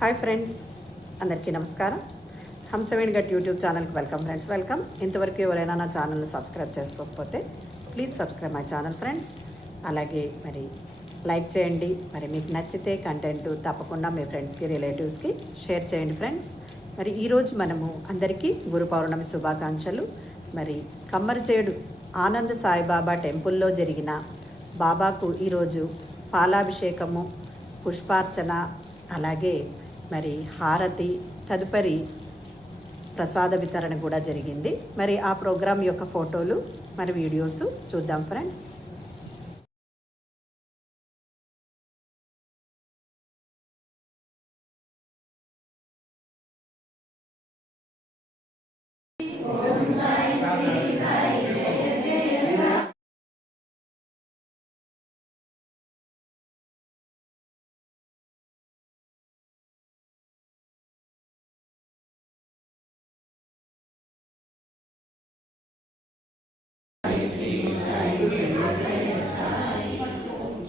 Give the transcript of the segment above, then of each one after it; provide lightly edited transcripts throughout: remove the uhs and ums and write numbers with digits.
Hi friends, అందరికీ నమస్కారం. Hamsaveni gut YouTube ఛానల్కి వెల్కమ్ ఫ్రెండ్స్, వెల్కమ్. ఇంతవరకు ఎవరైనా నా ఛానల్ని సబ్స్క్రైబ్ చేసుకోకపోతే please subscribe my channel friends. అలాగే మరి లైక్ చేయండి. మరి మీకు నచ్చితే కంటెంట్ తప్పకుండా మీ ఫ్రెండ్స్కి, రిలేటివ్స్కి షేర్ చేయండి ఫ్రెండ్స్. మరి ఈరోజు మనము అందరికీ గురు పౌర్ణమి శుభాకాంక్షలు. మరి కమ్మరిచేడు ఆనంద్ సాయిబాబా టెంపుల్లో జరిగిన బాబాకు ఈరోజు పాలాభిషేకము, పుష్పార్చన, అలాగే మరి హారతి, తదుపరి ప్రసాద వితరణ కూడా జరిగింది. మరి ఆ ప్రోగ్రాం యొక్క ఫోటోలు మరి వీడియోస్ చూద్దాం ఫ్రెండ్స్.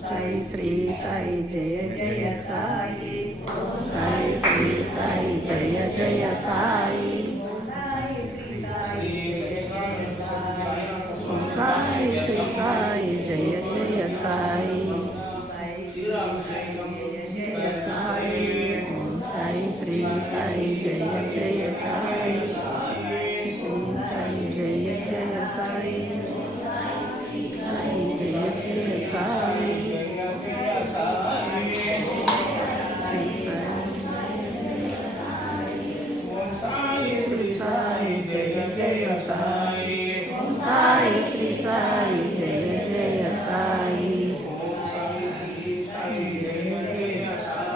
సాయి శ్రీ సాయి జయ జయ సాయి, సాయి శ్రీ సాయి జయ జయ సాయి, సాయి శ్రీ సాయి జయ జయ సాయి, సాయి శ్రీ సాయి జయ జయ సాయి, శ్రీ సాయి జయ జయ సాయి, సాయి జయ జయ సాయి, సాయి శ్రీ సాయి జయ జయ సాయి, సాయి శ్రీ సాయి జయ జయ సాయి, సాయి శ్రీ సాయి జయ జయ సాయి, సాయి శ్రీ సాయి జయ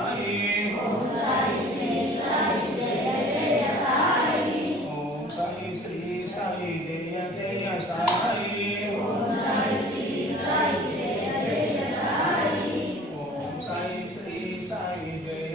జయ సాయి, సాయి శ్రీ సాయి జయ జయ సాయి, సాయి శ్రీ సాయి జయ జయ సాయి, సాయి శ్రీ సాయి జయ జయ సాయి, సాయి శ్రీ సాయి జయ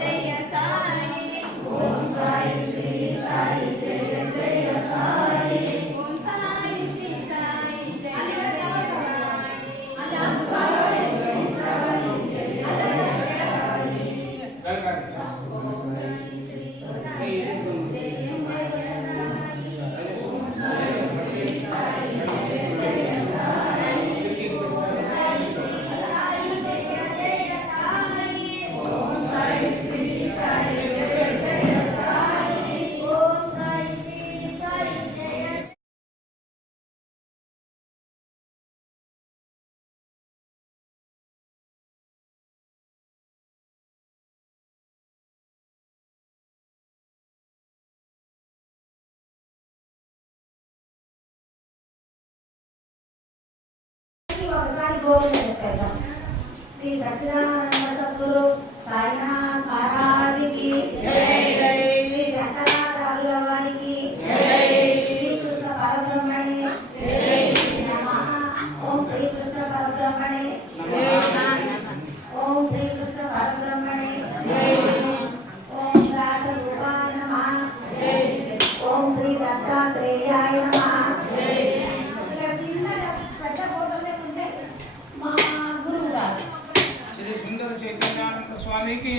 జయ సాయి, సాయి శ్రీ సాయి జయ జయ సాయి, ఒకసారి గోవింద చెప్పేద్దాం. శ్రీ సత్యనారాయణ సద్గురు సాయినాథ్ మహారాజుకి జై, శ్రీ శంకరాచార్యుల వారికి జై, శ్రీకృష్ణ పరబ్రహ్మణి జై నమః. ఓం శ్రీకృష్ణ పరబ్రహ్మణి జై, ఓం శ్రీకృష్ణ పరబ్రహ్మణి జై, ఓం దాసరూపాయ నమః జై, ఓం శ్రీ దత్తాత్రేయాయ నమః జై. श्री सुंदर चैतन्यानंद स्वामी की,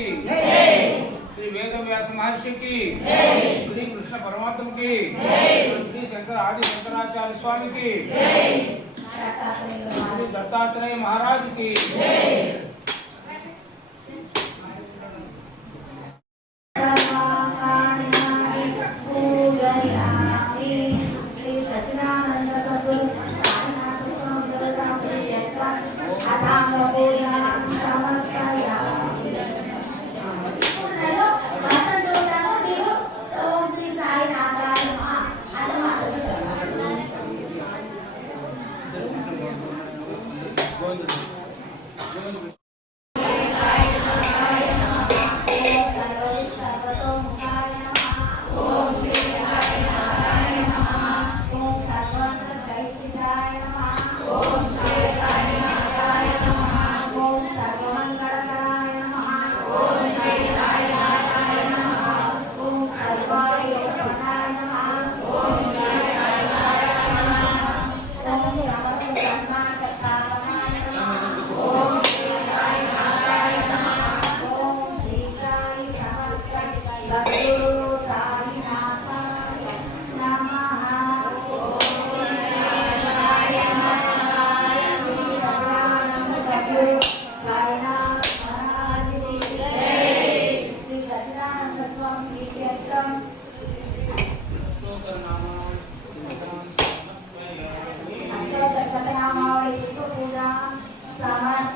श्री वेद व्यास महर्षि की, श्री कृष्ण परमात्मा की, श्री शंकर आदि शंकराचार्य स्वामी की, श्री दत्तात्रेय महाराज की,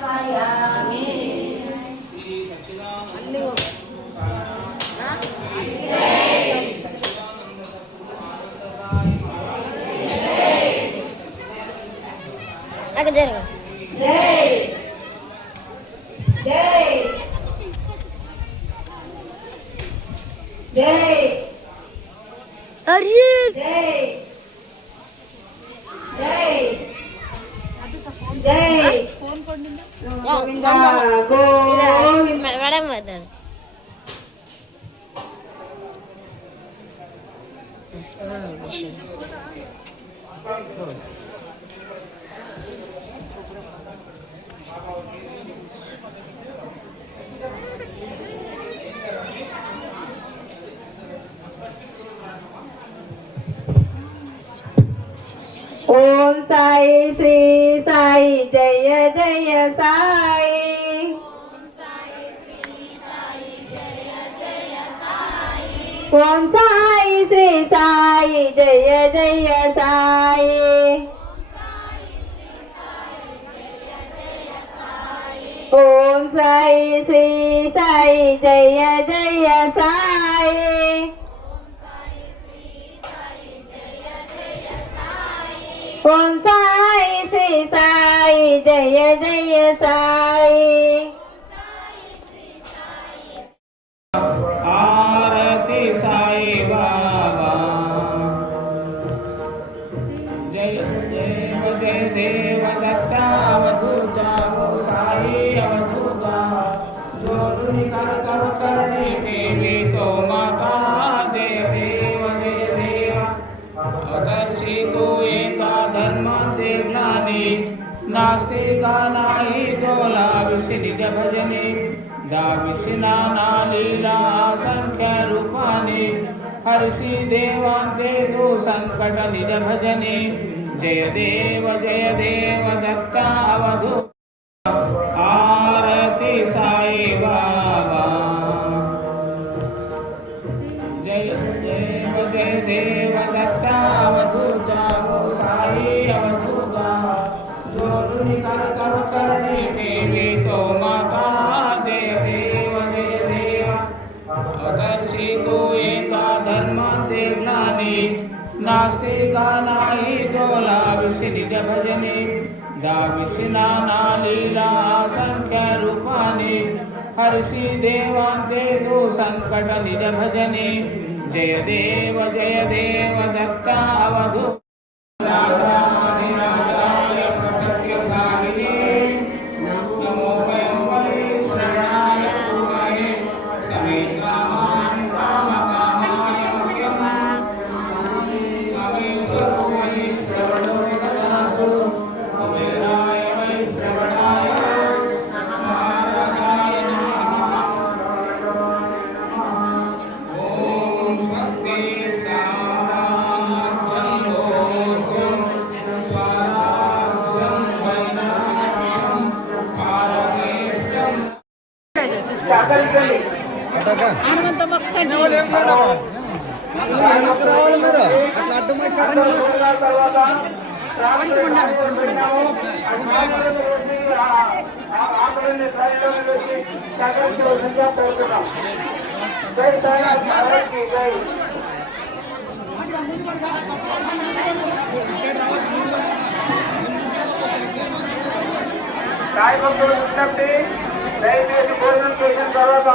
సమర్పయామి. శ్రీ సచ్చిదానంద సద్గురు సాయినాథ్ సచ్చిదానంద సద్గురు ఆనంద సాయి నాకు జరగ జై జై జై అరే జై జై జై గోవింద గోవింద మేడం వద్దారు ఓం సాయి శ్రీ సాయి జయ జయ సాయి. ఓం సాయి శ్రీ సాయి జయ జయ సాయి. ఓం సాయి శ్రీ సాయి జయ జయ సాయి. ఓం సాయి శ్రీ సాయి జయ జయ సాయి. आरती साई बाबा जय जय जय देव दत्ता अवधूता वो साई अवधूता जो दुनि कर कर करने देवी तो माता जय देव अदर्शी तो एता धर्म देवलानी नास्ति का नाही दोला विषि निज भजने दाविसिना लीला संख्य रूपाने हर्षि देवांते तु संकट निज भजने जय देव दत्ता अवधू आरती साई बाबा जय जय देव दत्ता अवधूता वो साई अवधूता जो दुनि कर कर करने देवी तो माता जय देव अदर्शी तो एता धर्म देवलानी नास्ति का नाही दोला विषि निज भजने दाविसिना लीला संख्य रूपाने हर्षि देवांते तु संकट निज भजने जय देव दत्ता अवधू राधाधिराजाय प्रसत्य साहिने नमो वै शरणाय पूर्णे समेतामान् कामकामाय मुख्यम् अमीश्वरो वै श्रवणो ददातु कुबेराय वै श्रवणाय महाराजाय नमः ॐ स्वस्ति साम्राज्यं भोज्यं स्वराज्यं वैनायकं पारमेष्ठं సాయి భక్తులు విజ్ఞప్తి దయచేసి భోజనం చేసిన తర్వాత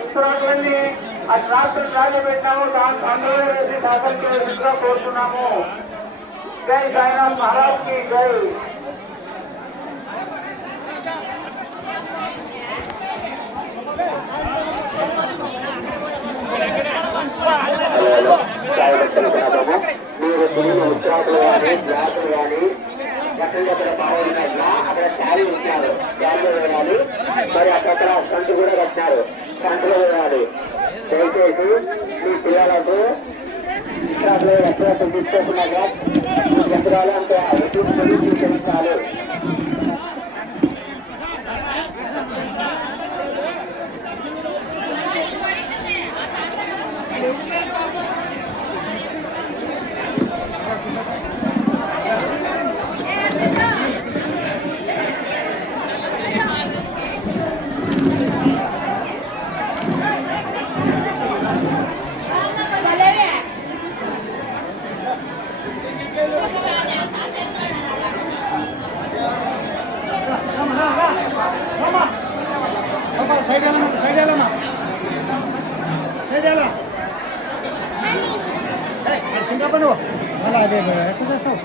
ఇస్తున్నటువంటి ఆ రాత్రి రాజు పెట్టాము అందులో వేసి సహకరించవలసిందిగా కోరుతున్నాము. జై సాయినాథ్ మహారాజ్ కి జై. మీరు తిరిగిన ఉత్సాహులు కానీ గ్లాసులు కానీ ఎక్కడ బాగున్నాయినా అక్కడ శారీ ఉంచారు, శారీలో వేయాలి. మరి అక్కడ సంటు కూడా కట్టినారు, సంటులో వేయాలి. దయచేసి మీ పిల్లలకు ఉత్సాహంలో ఎక్కడ తీసుకున్నాక ఎక్కడాలి అంటే చూపించాలి. సైడ్ వెళ్ళమ్మా సైడ్ వెళ్ళమ్మా సైడ్ వెళ్ళా కింద పను అలా అదే ఎక్కడ చేస్తావు